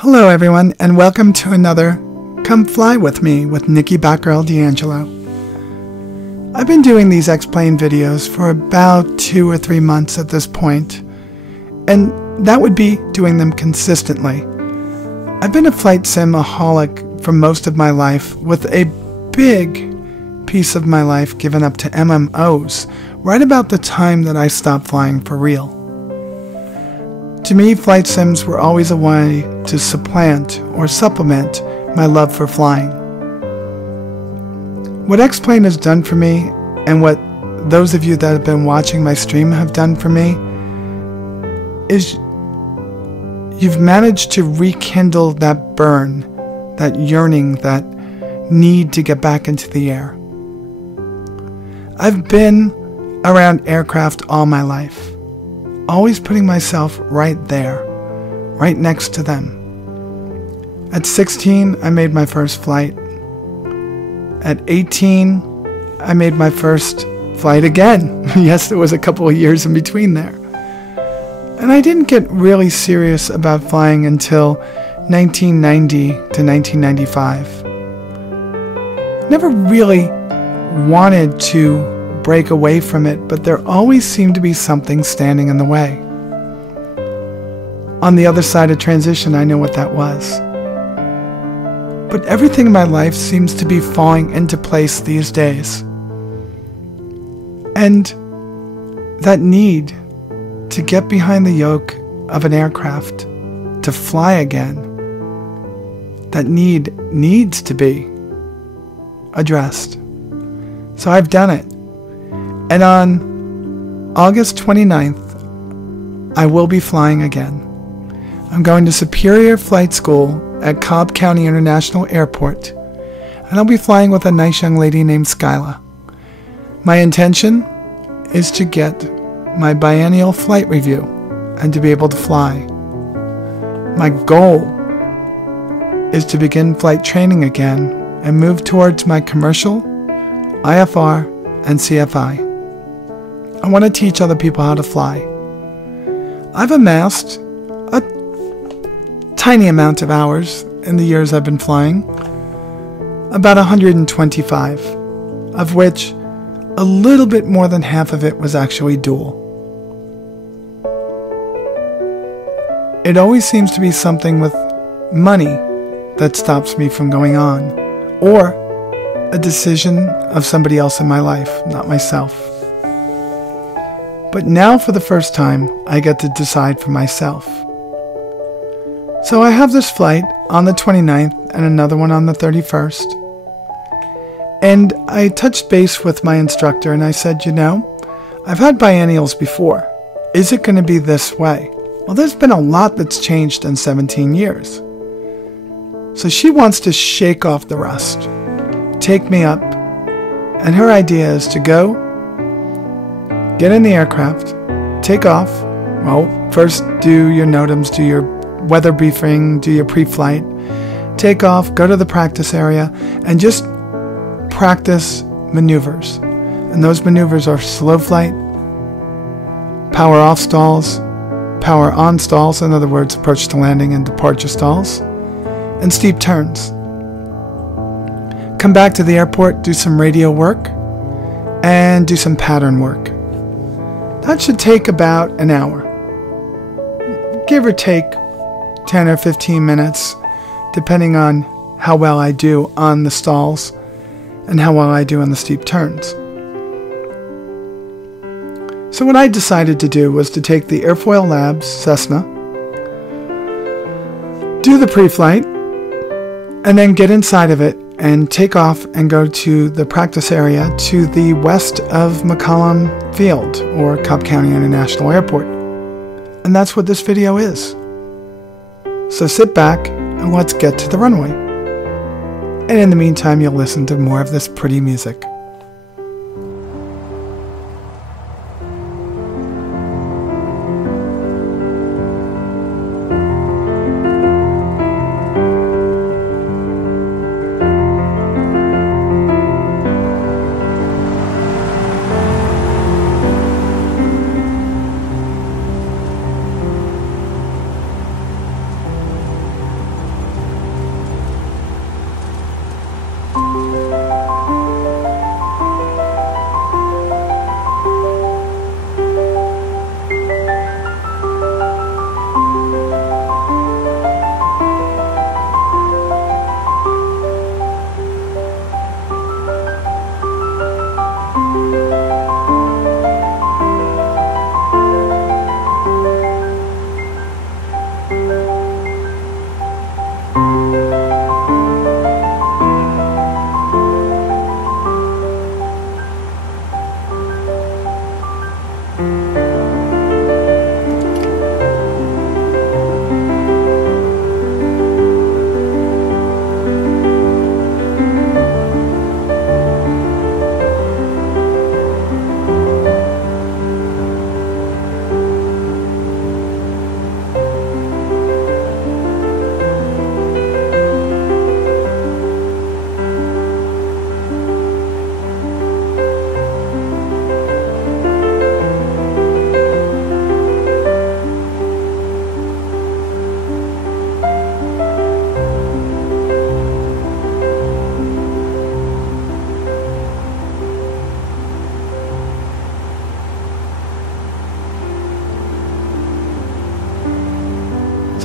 Hello everyone, and welcome to another Come Fly With Me with Nikki Batgirl D'Angelo. I've been doing these X-Plane videos for about 2 or 3 months at this point, and that would be doing them consistently. I've been a flight sim-aholic for most of my life, with a big piece of my life given up to MMOs right about the time that I stopped flying for real. To me, flight sims were always a way to supplant or supplement my love for flying. What X-Plane has done for me, and what those of you that have been watching my stream have done for me, is you've managed to rekindle that burn, that yearning, that need to get back into the air. I've been around aircraft all my life, always putting myself right there, right next to them. At 16, I made my first flight. At 18, I made my first flight again. Yes, there was a couple of years in between there. And I didn't get really serious about flying until 1990 to 1995. Never really wanted to break away from it, but there always seemed to be something standing in the way. On the other side of transition, I know what that was. But everything in my life seems to be falling into place these days. And that need to get behind the yoke of an aircraft, to fly again, that need needs to be addressed. So I've done it. And on August 29th, I will be flying again. I'm going to Superior Flight School at Cobb County International Airport, and I'll be flying with a nice young lady named Skyla. My intention is to get my biennial flight review and to be able to fly. My goal is to begin flight training again and move towards my commercial, IFR, and CFI. I want to teach other people how to fly. I've amassed a tiny amount of hours in the years I've been flying, about 125, of which a little bit more than half of it was actually dual. It always seems to be something with money that stops me from going on, or a decision of somebody else in my life, not myself. But now for the first time, I get to decide for myself. So I have this flight on the 29th and another one on the 31st. And I touched base with my instructor and I said, you know, I've had biennials before. Is it going to be this way? Well, there's been a lot that's changed in 17 years. So she wants to shake off the rust, take me up, and her idea is to go, get in the aircraft, take off. Well, first do your NOTAMs, do your weather briefing, do your pre-flight, take off, go to the practice area, and just practice maneuvers. And those maneuvers are slow flight, power off stalls, power on stalls, in other words, approach to landing and departure stalls, and steep turns. Come back to the airport, do some radio work, and do some pattern work. That should take about an hour, give or take 10 or 15 minutes, depending on how well I do on the stalls and how well I do on the steep turns. So what I decided to do was to take the Airfoil Labs Cessna, do the pre-flight, and then get inside of it and take off and go to the practice area to the west of McCollum Field, or Cobb County International Airport. And that's what this video is. So sit back and let's get to the runway. And in the meantime, you'll listen to more of this pretty music.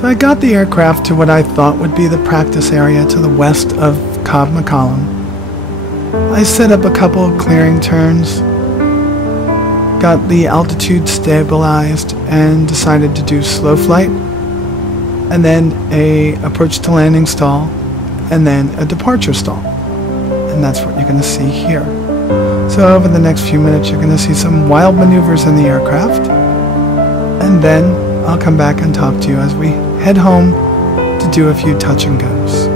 So I got the aircraft to what I thought would be the practice area to the west of Cobb McCollum. I set up a couple of clearing turns, got the altitude stabilized, and decided to do slow flight, and then a approach to landing stall, and then a departure stall. And that's what you're going to see here. So over the next few minutes you're going to see some wild maneuvers in the aircraft, and then I'll come back and talk to you as we head home to do a few touch and goes.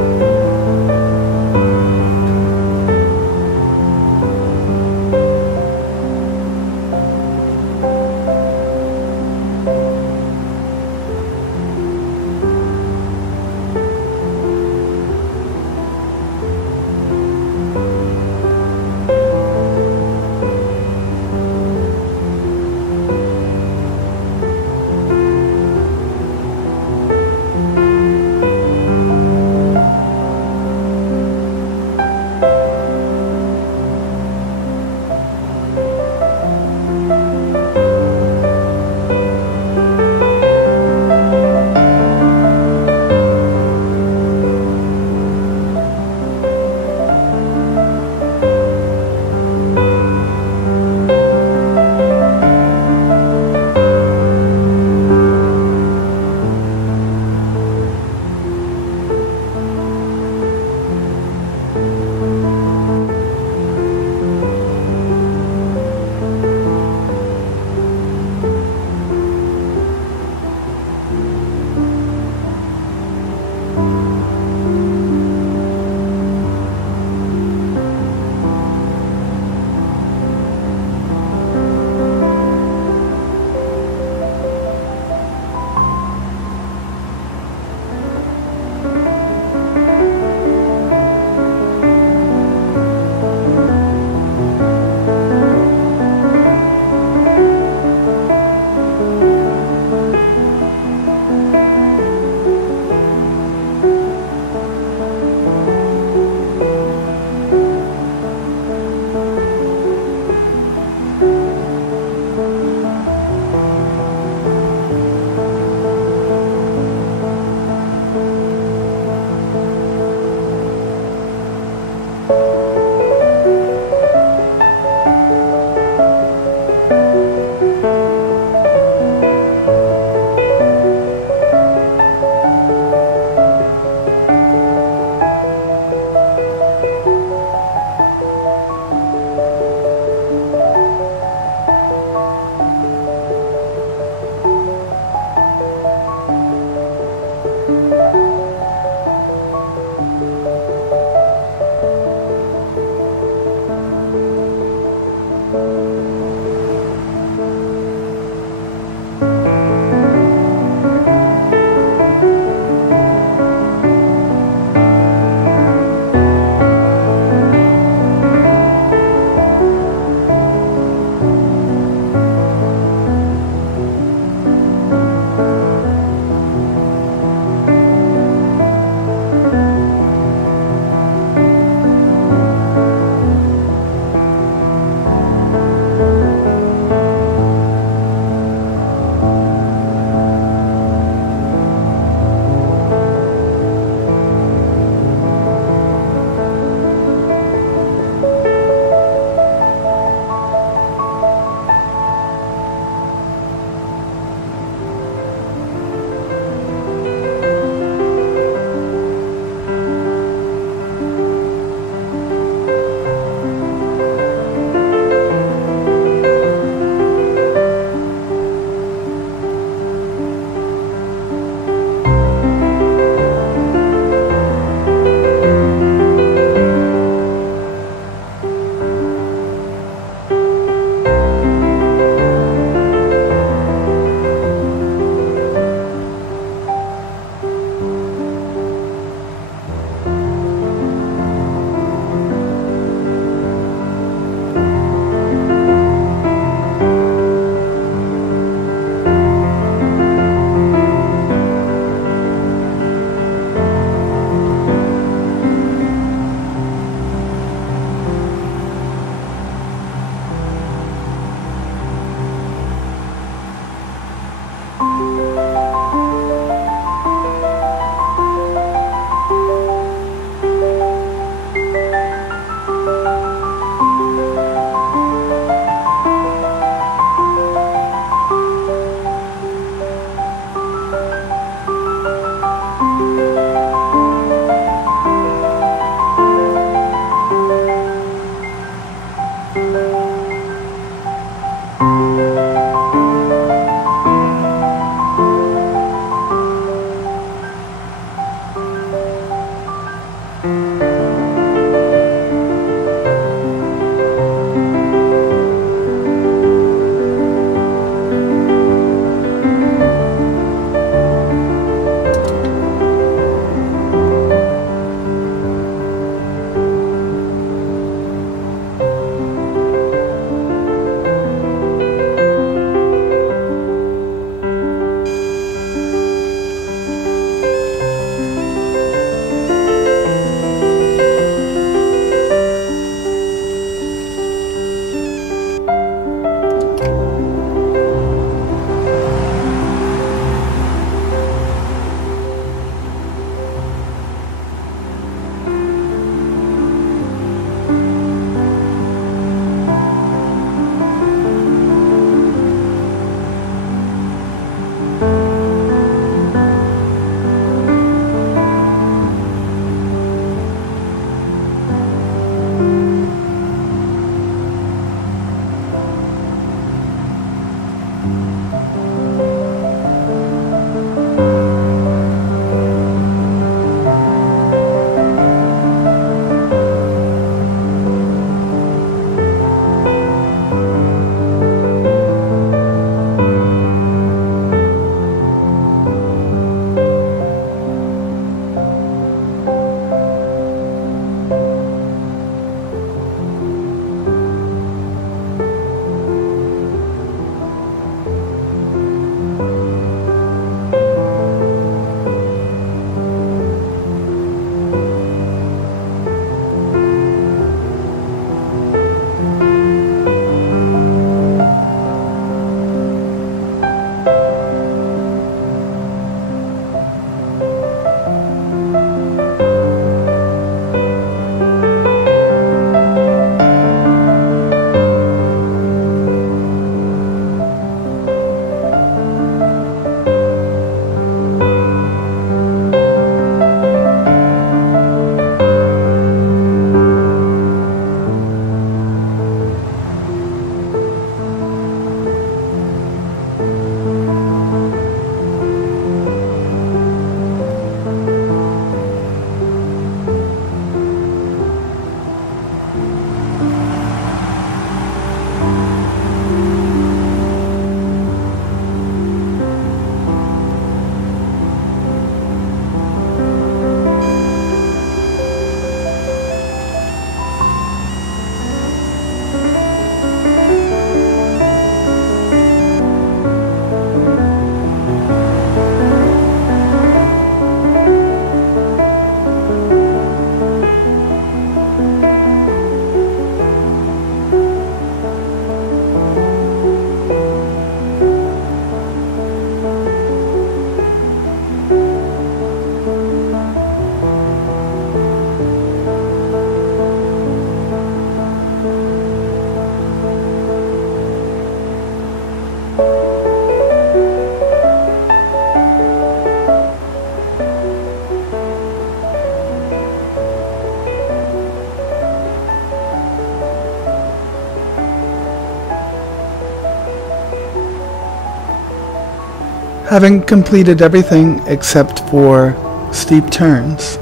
Having completed everything except for steep turns,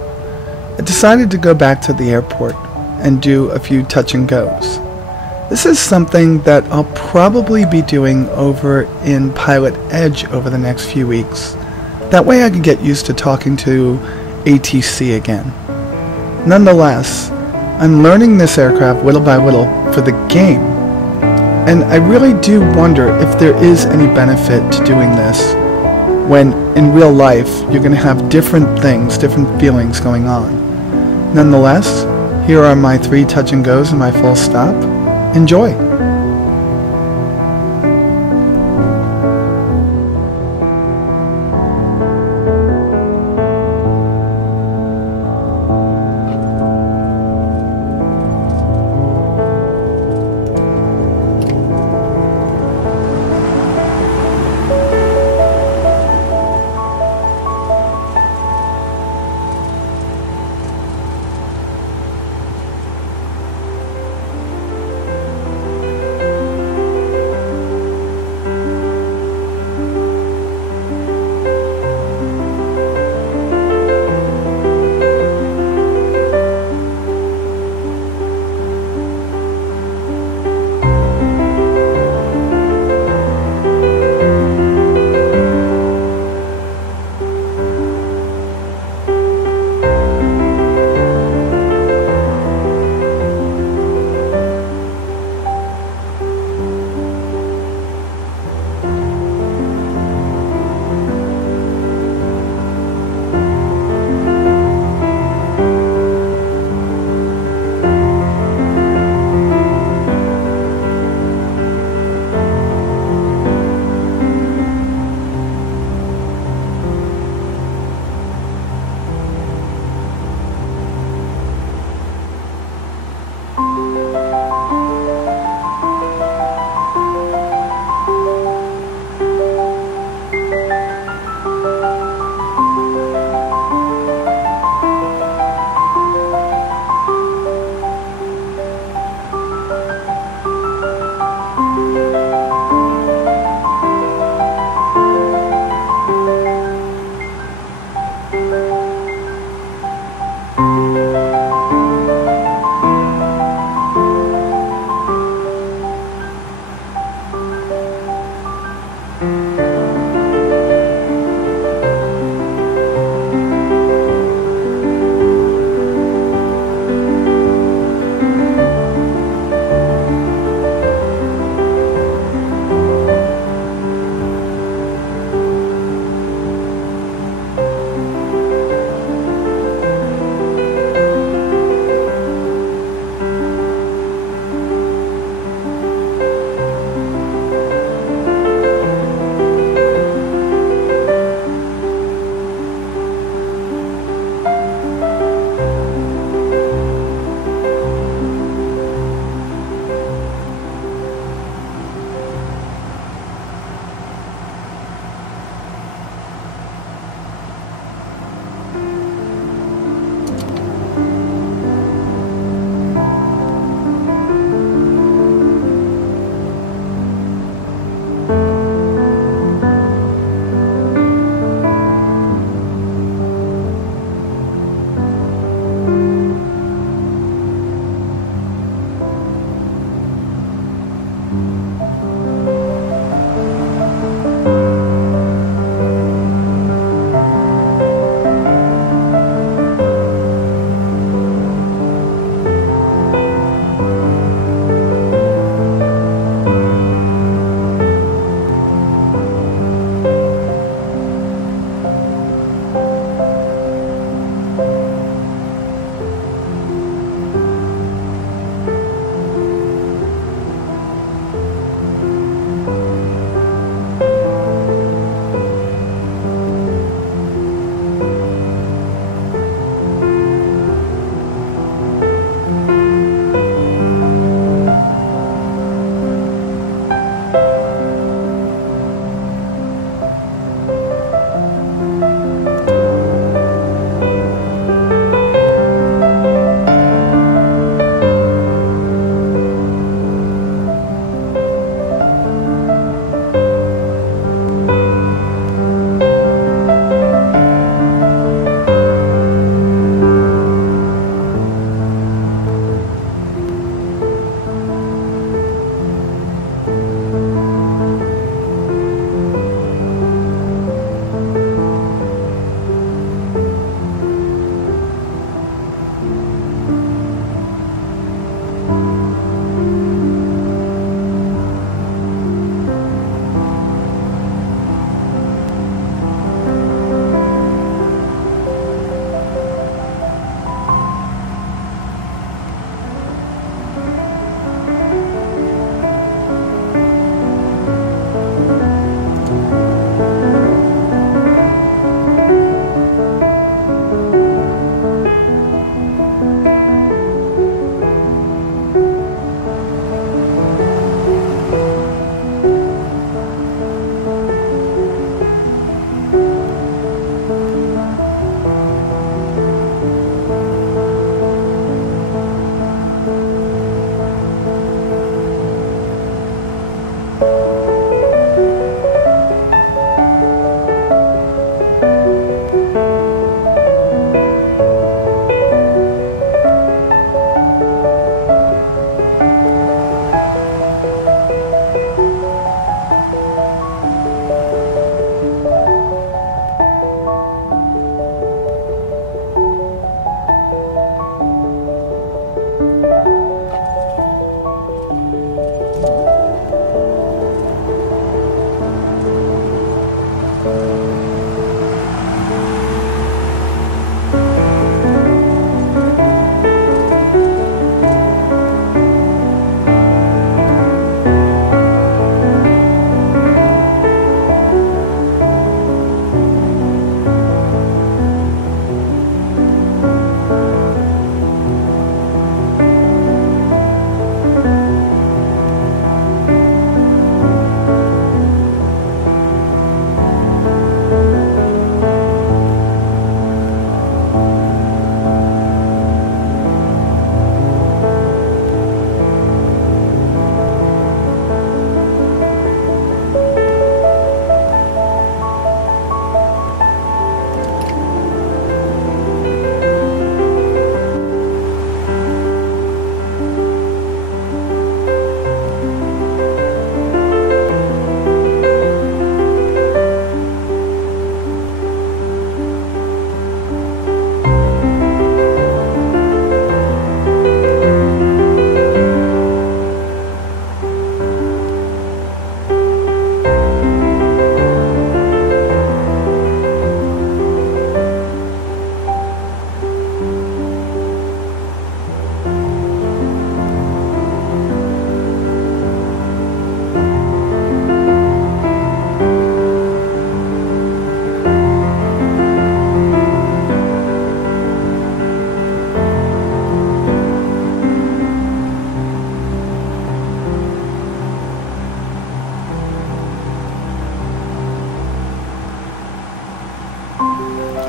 I decided to go back to the airport and do a few touch and goes. This is something that I'll probably be doing over in Pilot Edge over the next few weeks. That way I can get used to talking to ATC again. Nonetheless, I'm learning this aircraft little by little for the game, and I really do wonder if there is any benefit to doing this when in real life you're going to have different things, different feelings going on. Nonetheless, here are my 3 touch and goes and my full stop. Enjoy!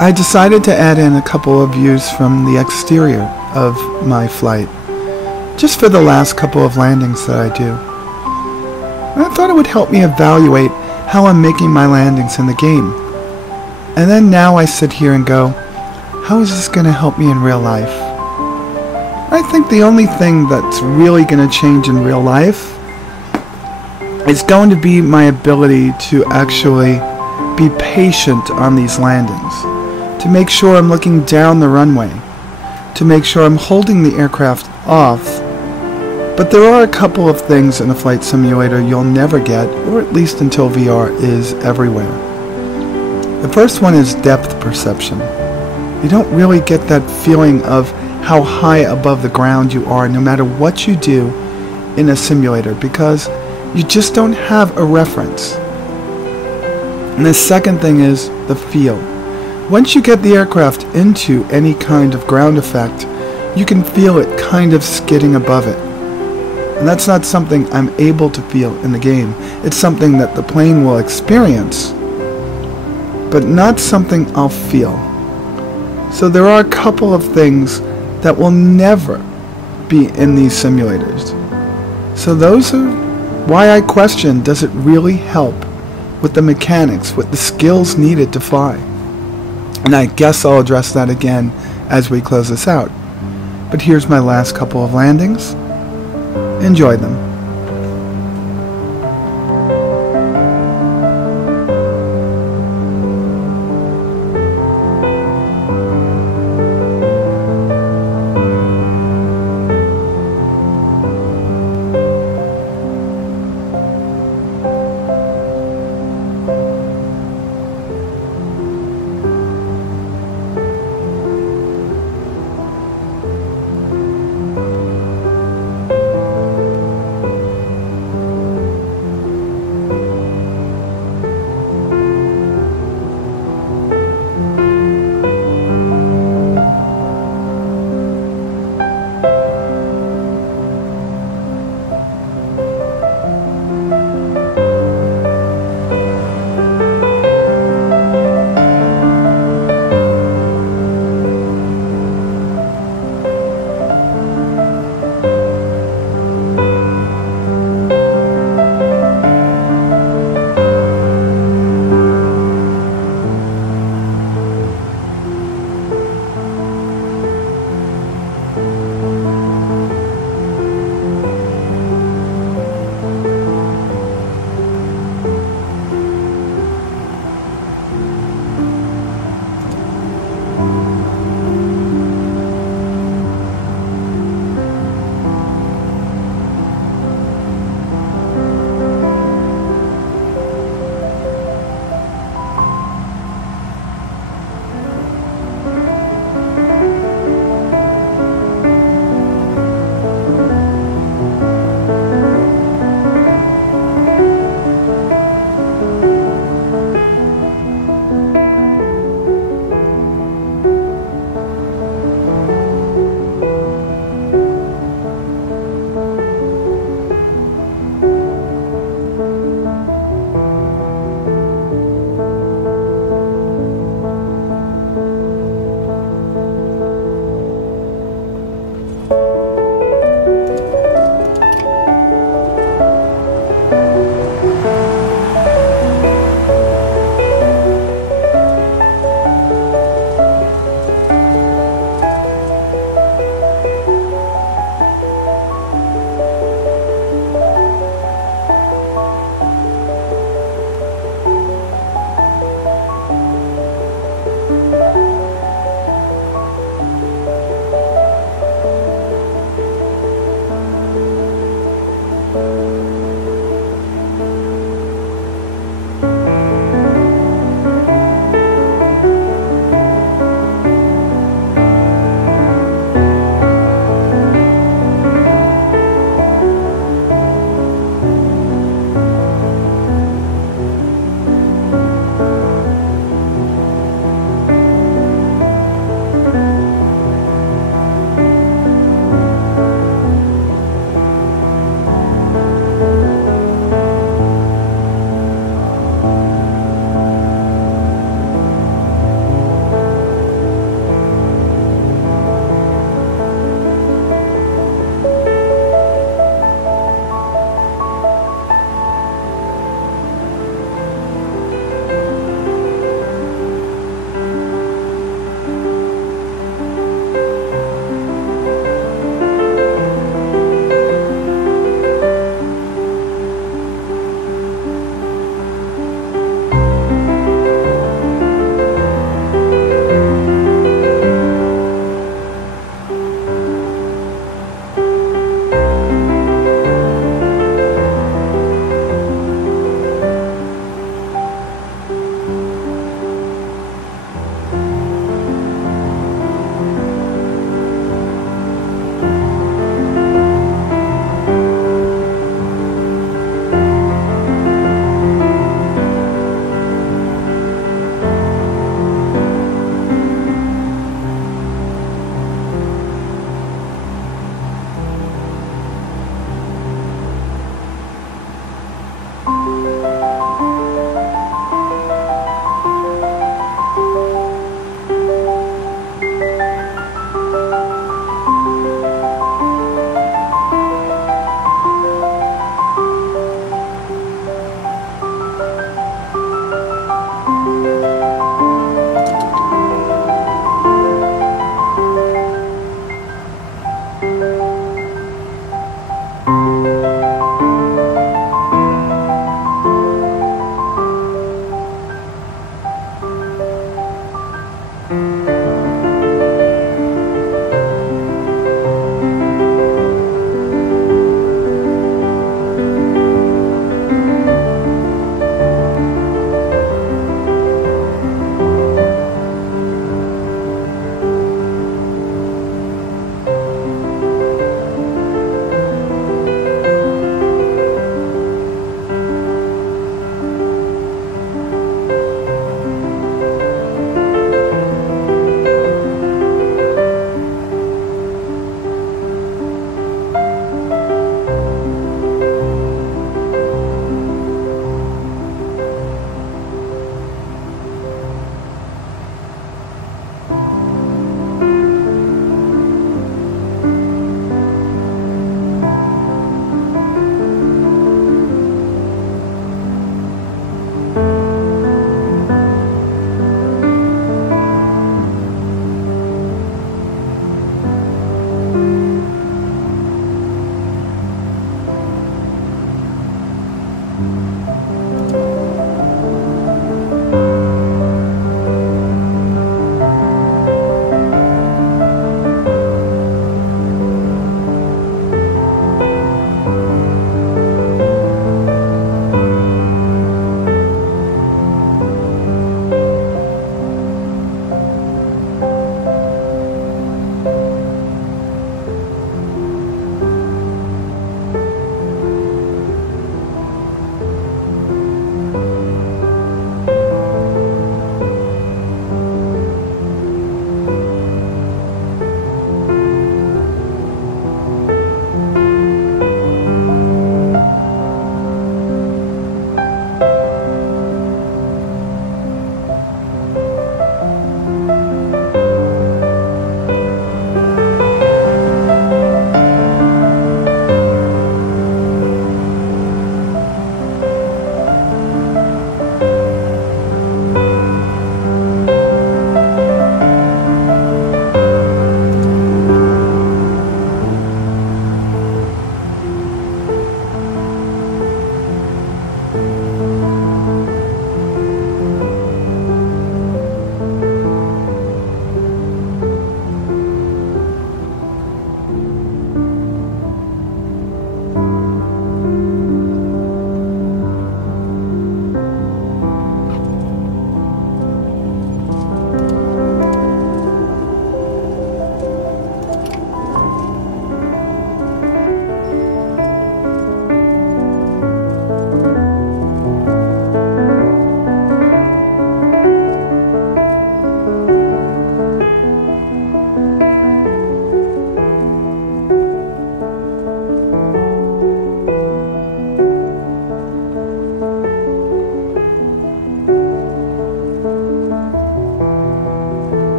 I decided to add in a couple of views from the exterior of my flight, just for the last couple of landings that I do. And I thought it would help me evaluate how I'm making my landings in the game. And then now I sit here and go, how is this going to help me in real life? I think the only thing that's really going to change in real life is going to be my ability to actually be patient on these landings, to make sure I'm looking down the runway, to make sure I'm holding the aircraft off. But there are a couple of things in a flight simulator you'll never get, or at least until VR is everywhere. The first one is depth perception. You don't really get that feeling of how high above the ground you are no matter what you do in a simulator, because you just don't have a reference. And the second thing is the feel. Once you get the aircraft into any kind of ground effect, you can feel it kind of skidding above it. And that's not something I'm able to feel in the game. It's something that the plane will experience, but not something I'll feel. So there are a couple of things that will never be in these simulators. So those are why I question, does it really help with the mechanics, with the skills needed to fly? And I guess I'll address that again as we close this out. But here's my last couple of landings. Enjoy them.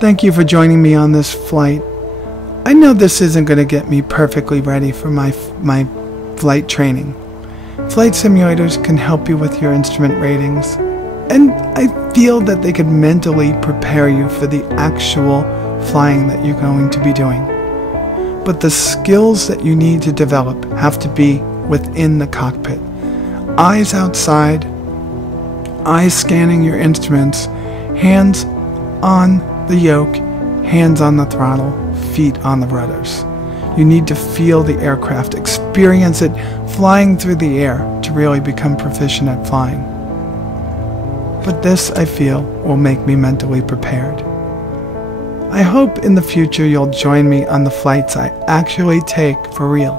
Thank you for joining me on this flight. I know this isn't going to get me perfectly ready for my flight training. Flight simulators can help you with your instrument ratings, and I feel that they could mentally prepare you for the actual flying that you're going to be doing. But the skills that you need to develop have to be within the cockpit. Eyes outside, eyes scanning your instruments, hands on the yoke, hands on the throttle, feet on the rudders. You need to feel the aircraft, experience it flying through the air to really become proficient at flying. But this, I feel, will make me mentally prepared. I hope in the future you'll join me on the flights I actually take for real.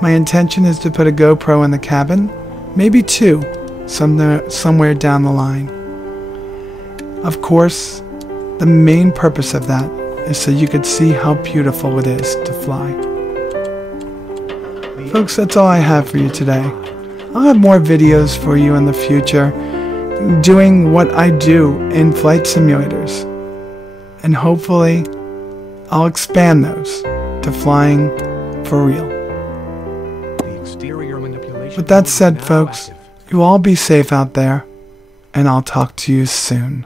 My intention is to put a GoPro in the cabin, maybe two, somewhere down the line. Of course, the main purpose of that is so you could see how beautiful it is to fly. Folks, that's all I have for you today. I'll have more videos for you in the future doing what I do in flight simulators. And hopefully, I'll expand those to flying for real. With that said, folks, you all be safe out there, and I'll talk to you soon.